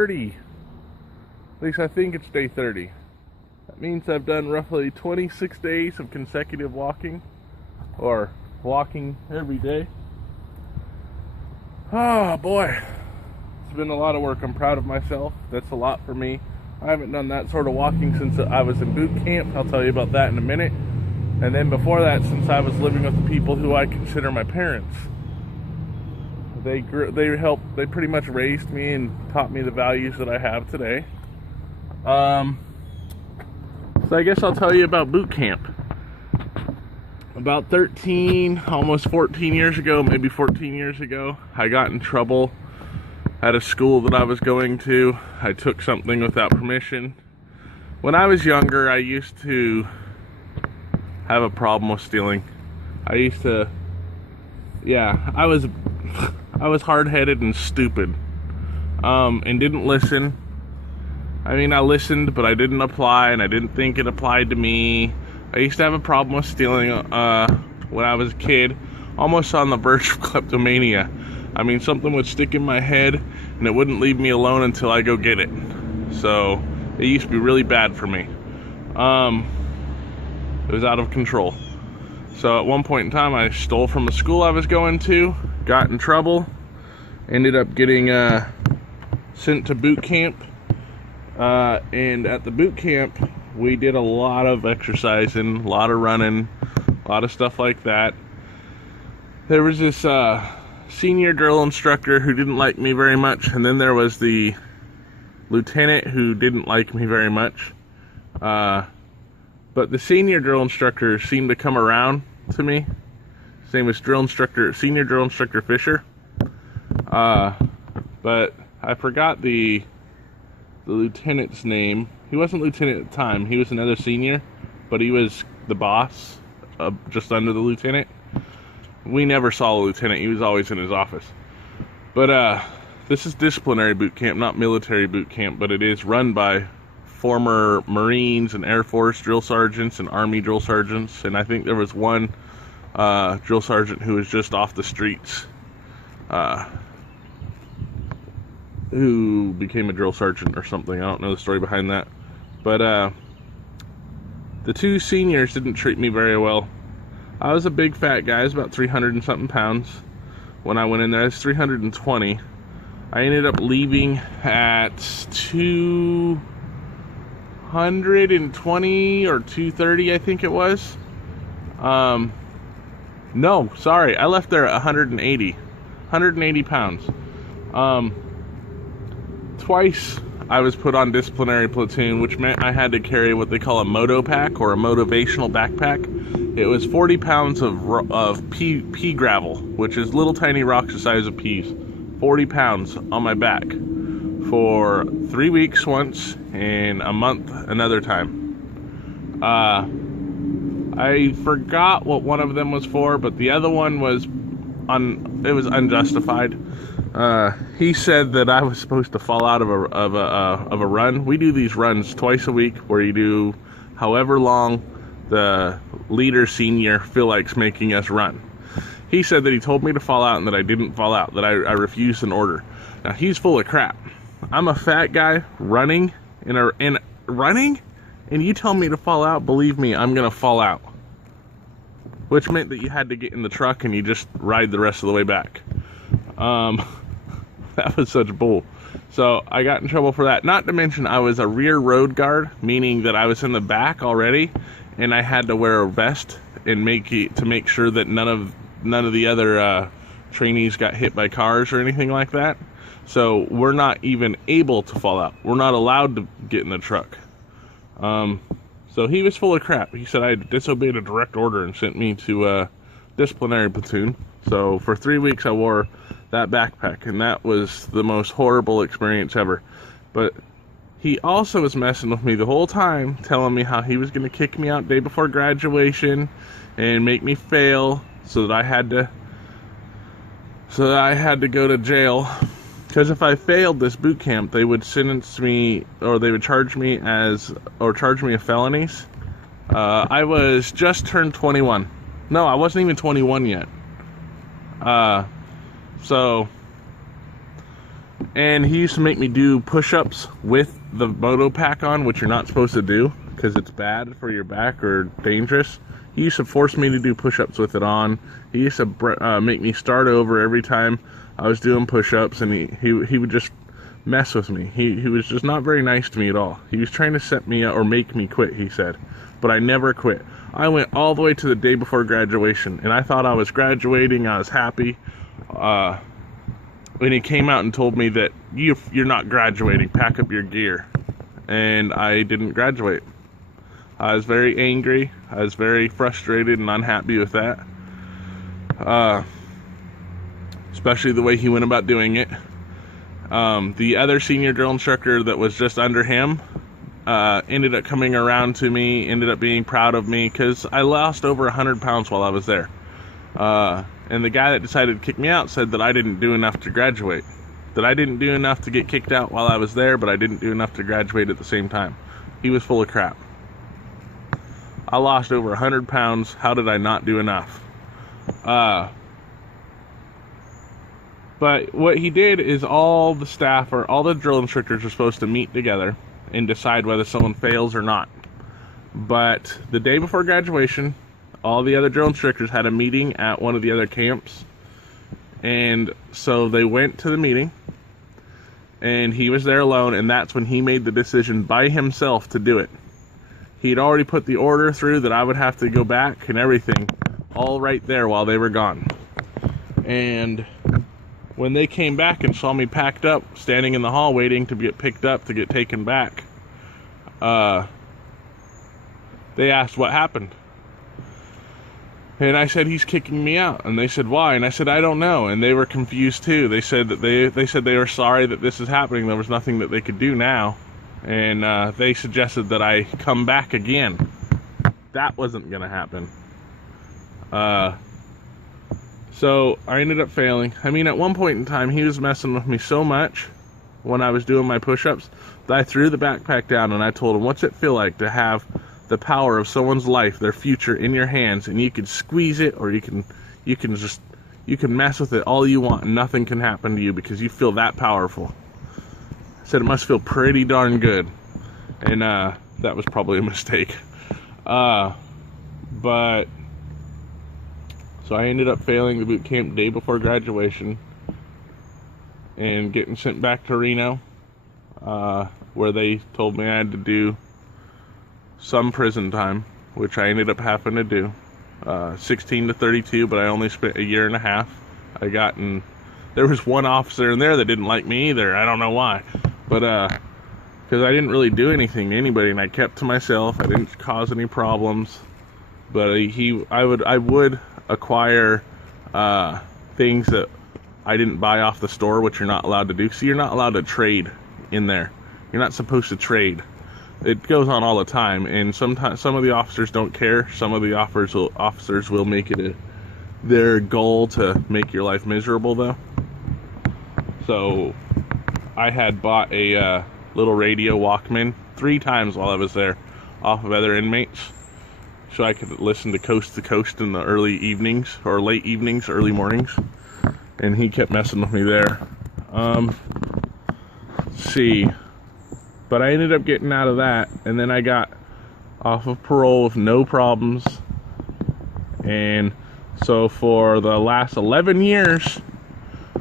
30. At least I think it's day 30. That means I've done roughly 26 days of consecutive walking, or walking every day. Oh boy, it's been a lot of work. I'm proud of myself. That's a lot for me. I haven't done that sort of walking since I was in boot camp. I'll tell you about that in a minute. And then before that, since I was living with the people who I consider my parents. They pretty much raised me and taught me the values that I have today. So I guess I'll tell you about boot camp. About 13, almost 14 years ago, maybe 14 years ago, I got in trouble at a school that I was going to. I took something without permission. When I was younger, I used to have a problem with stealing. I was hard-headed and stupid, and didn't listen. I mean, I listened, but I didn't apply, and I didn't think it applied to me. I used to have a problem with stealing when I was a kid, almost on the verge of kleptomania. I mean, something would stick in my head, and it wouldn't leave me alone until I go get it. So, it used to be really bad for me. It was out of control. So, at one point in time, I stole from the school I was going to, got in trouble, ended up getting sent to boot camp. And at the boot camp, we did a lot of exercising, a lot of running, a lot of stuff like that. There was this senior drill instructor who didn't like me very much, and then there was the lieutenant who didn't like me very much. But the senior drill instructor seemed to come around to me. His name was Senior Drill Instructor Fisher. But I forgot the lieutenant's name. He wasn't lieutenant at the time. He was another senior, but he was the boss, just under the lieutenant. We never saw the lieutenant. He was always in his office. But this is disciplinary boot camp, not military boot camp, but it is run by former Marines and Air Force drill sergeants and Army drill sergeants. And I think there was one drill sergeant who was just off the streets, who became a drill sergeant or something. I don't know the story behind that. But the two seniors didn't treat me very well. I was a big fat guy. I was about 300 and something pounds when I went in there. I was 320. I ended up leaving at 220 or 230, I think it was. No, sorry. I left there at 180 pounds. Twice I was put on disciplinary platoon, which meant I had to carry what they call a moto pack, or a motivational backpack. It was 40 pounds of pea gravel, which is little tiny rocks the size of peas. 40 pounds on my back for 3 weeks once, and a month another time. I forgot what one of them was for, but the other one was unjustified. He said that I was supposed to fall out of a run. We do these runs twice a week, where you do however long the leader senior feel likes making us run. He said that he told me to fall out and that I didn't fall out, that I refused an order. Now, he's full of crap. I'm a fat guy running and you tell me to fall out, believe me, I'm gonna fall out. Which meant that you had to get in the truck and you just ride the rest of the way back. That was such bull. So I got in trouble for that. Not to mention I was a rear road guard, meaning that I was in the back already, and I had to wear a vest and make sure that none of the other trainees got hit by cars or anything like that. So we're not even able to fall out. We're not allowed to get in the truck. So he was full of crap. He said I had disobeyed a direct order and sent me to a disciplinary platoon. So for 3 weeks I wore that backpack, and that was the most horrible experience ever. But he also was messing with me the whole time, telling me how he was going to kick me out day before graduation and make me fail, so that I had to go to jail. Because if I failed this boot camp, they would sentence me, or they would charge me with felonies. I was just turned 21. No, I wasn't even 21 yet. So And he used to make me do push-ups with the moto pack on, which you're not supposed to do because it's bad for your back or dangerous. He used to force me to do push-ups with it on. He used to make me start over every time I was doing push-ups, and he would just mess with me. He was just not very nice to me at all. He was trying to set me up or make me quit, he said. But I never quit. I went all the way to the day before graduation, and I thought I was graduating. I was happy. When he came out and told me that you're not graduating, pack up your gear. And I didn't graduate. I was very angry. I was very frustrated and unhappy with that. Especially the way he went about doing it. The other senior drill instructor that was just under him ended up coming around to me, ended up being proud of me, because I lost over 100 pounds while I was there. And the guy that decided to kick me out said that I didn't do enough to graduate. That I didn't do enough to get kicked out while I was there, but I didn't do enough to graduate at the same time. He was full of crap. I lost over 100 pounds. How did I not do enough? But what he did is all the staff or all the drill instructors are supposed to meet together and decide whether someone fails or not. But the day before graduation, all the other drill instructors had a meeting at one of the other camps. And so they went to the meeting, and he was there alone, and that's when he made the decision by himself to do it. He'd already put the order through that I would have to go back and everything, all right there while they were gone. And when they came back and saw me packed up, standing in the hall waiting to get picked up to get taken back, they asked what happened. And I said, he's kicking me out. And they said, why? And I said, I don't know. And they were confused too. They said that they said they were sorry that this is happening. There was nothing that they could do now. And they suggested that I come back again. That wasn't going to happen. So I ended up failing. I mean, at one point in time, he was messing with me so much when I was doing my push-ups that I threw the backpack down and I told him, what's it feel like to have the power of someone's life, their future, in your hands, and you can squeeze it, or you can mess with it all you want and nothing can happen to you because you feel that powerful. I said it must feel pretty darn good. And that was probably a mistake. But so I ended up failing the boot camp day before graduation and getting sent back to Reno, where they told me I had to do some prison time, which I ended up having to do. 16 to 32, but I only spent a year and a half. There was one officer in there that didn't like me either. I don't know why, but because I didn't really do anything to anybody, and I kept to myself. I didn't cause any problems, but I would acquire things that I didn't buy off the store, which you're not allowed to do. So you're not allowed to trade in there. You're not supposed to trade. It goes on all the time, and sometimes some of the officers don't care. Some of the officers will make it their goal to make your life miserable, though. So I had bought a little radio Walkman 3 times while I was there off of other inmates, so I could listen to Coast in the early evenings, or late evenings, early mornings. And he kept messing with me there. Let's see. But I ended up getting out of that, and then I got off of parole with no problems. And so for the last 11 years,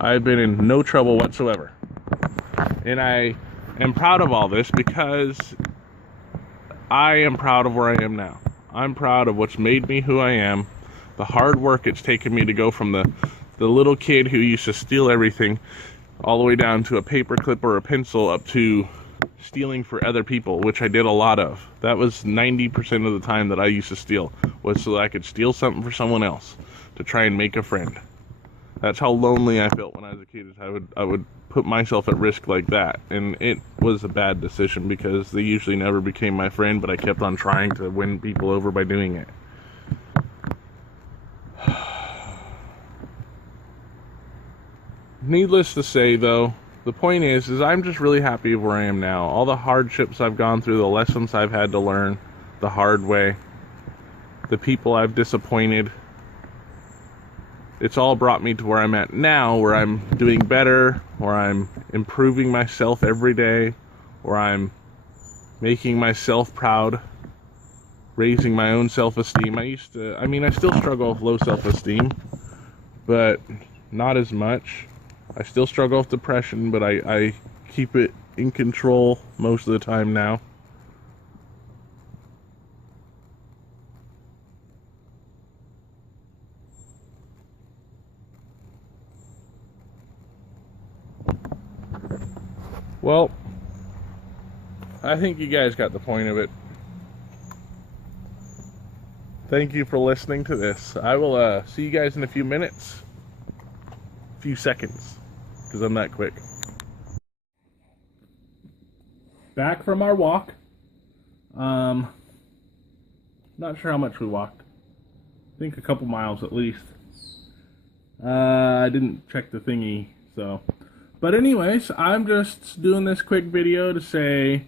I've been in no trouble whatsoever. And I am proud of all this because I am proud of where I am now. I'm proud of what's made me who I am, the hard work it's taken me to go from the little kid who used to steal everything all the way down to a paper clip or a pencil up to stealing for other people, which I did a lot of. That was 90% of the time that I used to steal, was so that I could steal something for someone else to try and make a friend. That's how lonely I felt when I was a kid. I would put myself at risk like that, and it was a bad decision because they usually never became my friend, but I kept on trying to win people over by doing it. Needless to say, though, the point is I'm just really happy where I am now. All the hardships I've gone through, the lessons I've had to learn the hard way, the people I've disappointed, it's all brought me to where I'm at now, where I'm doing better, where I'm improving myself every day, where I'm making myself proud, raising my own self-esteem. I still struggle with low self-esteem, but not as much. I still struggle with depression, but I keep it in control most of the time now. Well, I think you guys got the point of it. Thank you for listening to this. I will see you guys in a few minutes. A few seconds, because I'm that quick. Back from our walk. Not sure how much we walked. I think a couple miles at least. I didn't check the thingy, so. But anyways, I'm just doing this quick video to say,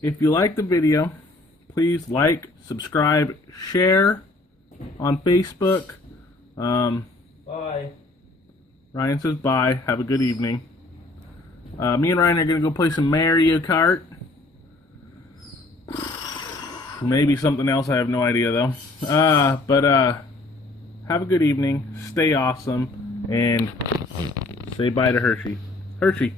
if you like the video, please like, subscribe, share on Facebook. Bye. Ryan says bye. Have a good evening. Me and Ryan are going to go play some Mario Kart. Maybe something else, I have no idea though. But have a good evening. Stay awesome. And say bye to Hershey. Hershey.